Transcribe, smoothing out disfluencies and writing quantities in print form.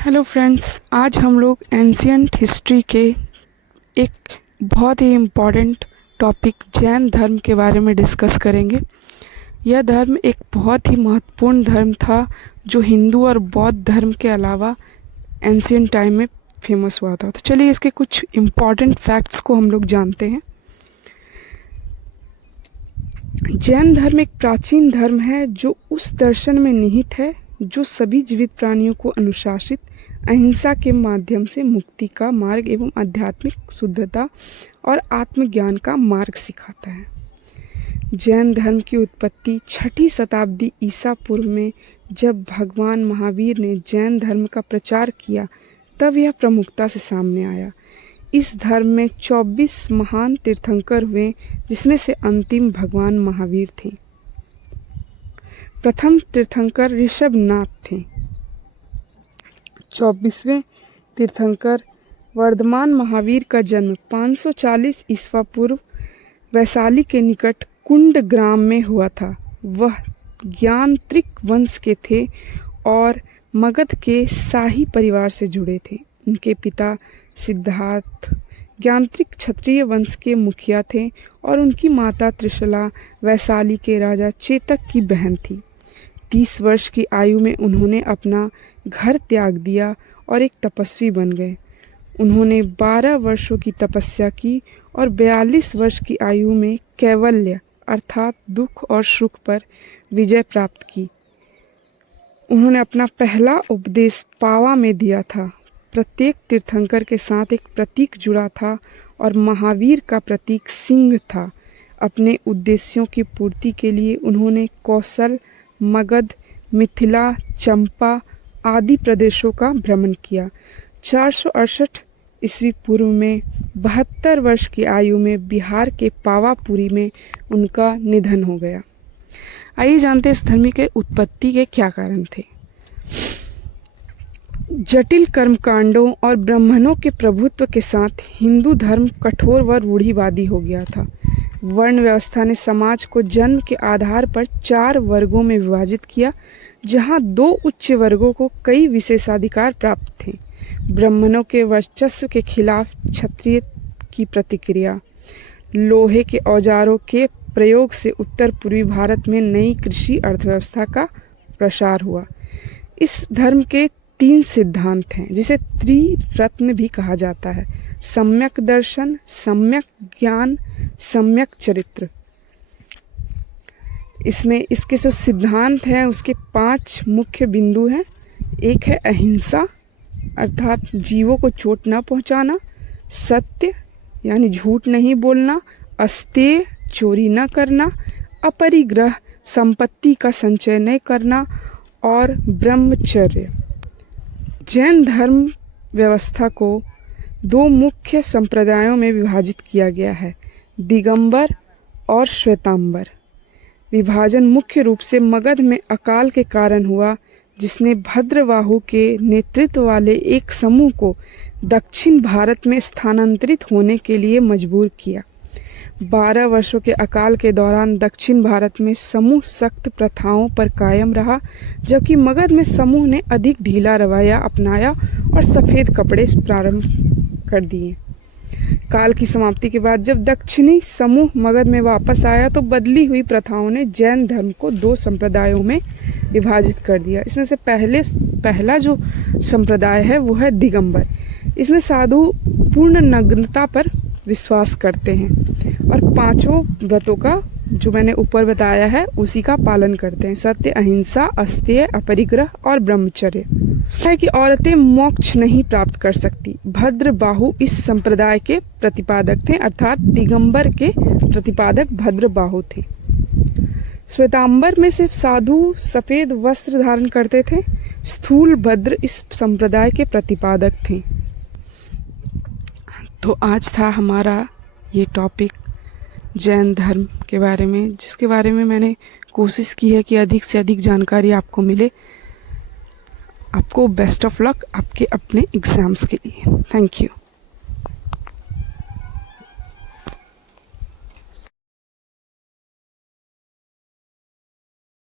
Hello friends, आज हम लोग एंशियंट हिस्ट्री के एक बहुत ही इम्पॉर्टेंट टॉपिक जैन धर्म के बारे में डिस्कस करेंगे। यह धर्म एक बहुत ही महत्वपूर्ण धर्म था जो हिंदू और बौद्ध धर्म के अलावा एंशियंट टाइम में फेमस हुआ था। तो चलिए इसके कुछ इम्पॉर्टेंट फैक्ट्स को हम लोग जानते हैं। जैन धर्म एक प्राचीन धर्म है जो उस दर्शन में निहित है जो सभी जीवित प्राणियों को अनुशासित अहिंसा के माध्यम से मुक्ति का मार्ग एवं आध्यात्मिक शुद्धता और आत्मज्ञान का मार्ग सिखाता है। जैन धर्म की उत्पत्ति 6ठी शताब्दी ईसा पूर्व में जब भगवान महावीर ने जैन धर्म का प्रचार किया तब यह प्रमुखता से सामने आया। इस धर्म में 24 महान तीर्थंकर हुए जिसमें से अंतिम भगवान महावीर थे। प्रथम तीर्थंकर ऋषभनाथ थे। 24वें तीर्थंकर वर्धमान महावीर का जन्म 540 ईस्वा पूर्व वैशाली के निकट कुंड ग्राम में हुआ था। वह ज्ञानत्रिक वंश के थे और मगध के शाही परिवार से जुड़े थे। उनके पिता सिद्धार्थ ज्ञानत्रिक क्षत्रिय वंश के मुखिया थे और उनकी माता त्रिशला वैशाली के राजा चेतक की बहन थी। 30 वर्ष की आयु में उन्होंने अपना घर त्याग दिया और एक तपस्वी बन गए। उन्होंने 12 वर्षों की तपस्या की और 42 वर्ष की आयु में कैवल्य अर्थात दुख और सुख पर विजय प्राप्त की। उन्होंने अपना पहला उपदेश पावा में दिया था। प्रत्येक तीर्थंकर के साथ एक प्रतीक जुड़ा था और महावीर का प्रतीक सिंह था। अपने उद्देश्यों की पूर्ति के लिए उन्होंने कौशल, मगध, मिथिला, चंपा आदि प्रदेशों का भ्रमण किया। 468 ईस्वी पूर्व में 72 वर्ष की आयु में बिहार के पावापुरी में उनका निधन हो गया। आइए जानते हैं इस धर्म के उत्पत्ति के क्या कारण थे। जटिल कर्मकांडों और ब्राह्मणों के प्रभुत्व के साथ हिंदू धर्म कठोर व रूढ़िवादी हो गया था। वर्ण व्यवस्था ने समाज को जन्म के आधार पर 4 वर्गों में विभाजित किया, जहां 2 उच्च वर्गों को कई विशेषाधिकार प्राप्त थे। ब्राह्मणों के वर्चस्व के खिलाफ क्षत्रिय की प्रतिक्रिया। लोहे के औजारों के प्रयोग से उत्तर पूर्वी भारत में नई कृषि अर्थव्यवस्था का प्रसार हुआ। इस धर्म के 3 सिद्धांत हैं जिसे त्रिरत्न भी कहा जाता है: सम्यक दर्शन, सम्यक ज्ञान, सम्यक चरित्र। इसमें इसके जो सिद्धांत हैं उसके 5 मुख्य बिंदु हैं। एक है अहिंसा अर्थात जीवों को चोट न पहुंचाना, सत्य यानी झूठ नहीं बोलना, अस्तेय चोरी न करना, अपरिग्रह संपत्ति का संचय नहीं करना और ब्रह्मचर्य। जैन धर्म व्यवस्था को 2 मुख्य संप्रदायों में विभाजित किया गया है, दिगंबर और श्वेतांबर। विभाजन मुख्य रूप से मगध में अकाल के कारण हुआ, जिसने भद्रवाहु के नेतृत्व वाले एक समूह को दक्षिण भारत में स्थानांतरित होने के लिए मजबूर किया। 12 वर्षों के अकाल के दौरान दक्षिण भारत में समूह सख्त प्रथाओं पर कायम रहा, जबकि मगध में समूह ने अधिक ढीला रवैया अपनाया और सफ़ेद कपड़े प्रारंभ कर दिए। काल की समाप्ति के बाद जब दक्षिणी समूह मगध में वापस आया तो बदली हुई प्रथाओं ने जैन धर्म को 2 संप्रदायों में विभाजित कर दिया। इसमें से पहला जो संप्रदाय है वो है दिगंबर। इसमें साधु पूर्ण नग्नता पर विश्वास करते हैं और 5 व्रतों का जो मैंने ऊपर बताया है उसी का पालन करते हैं: सत्य, अहिंसा, अस्तेय, अपरिग्रह और ब्रह्मचर्य। है कि औरतें मोक्ष नहीं प्राप्त कर सकती। भद्रबाहु इस संप्रदाय के प्रतिपादक थे अर्थात दिगंबर के प्रतिपादक भद्रबाहु थे। श्वेतांबर में सिर्फ साधु सफ़ेद वस्त्र धारण करते थे। स्थूल भद्र इस संप्रदाय के प्रतिपादक थे। तो आज था हमारा ये टॉपिक जैन धर्म के बारे में, जिसके बारे में मैंने कोशिश की है कि अधिक से अधिक जानकारी आपको मिले। आपको बेस्ट ऑफ लक आपके अपने एग्ज़ाम्स के लिए। Thank you.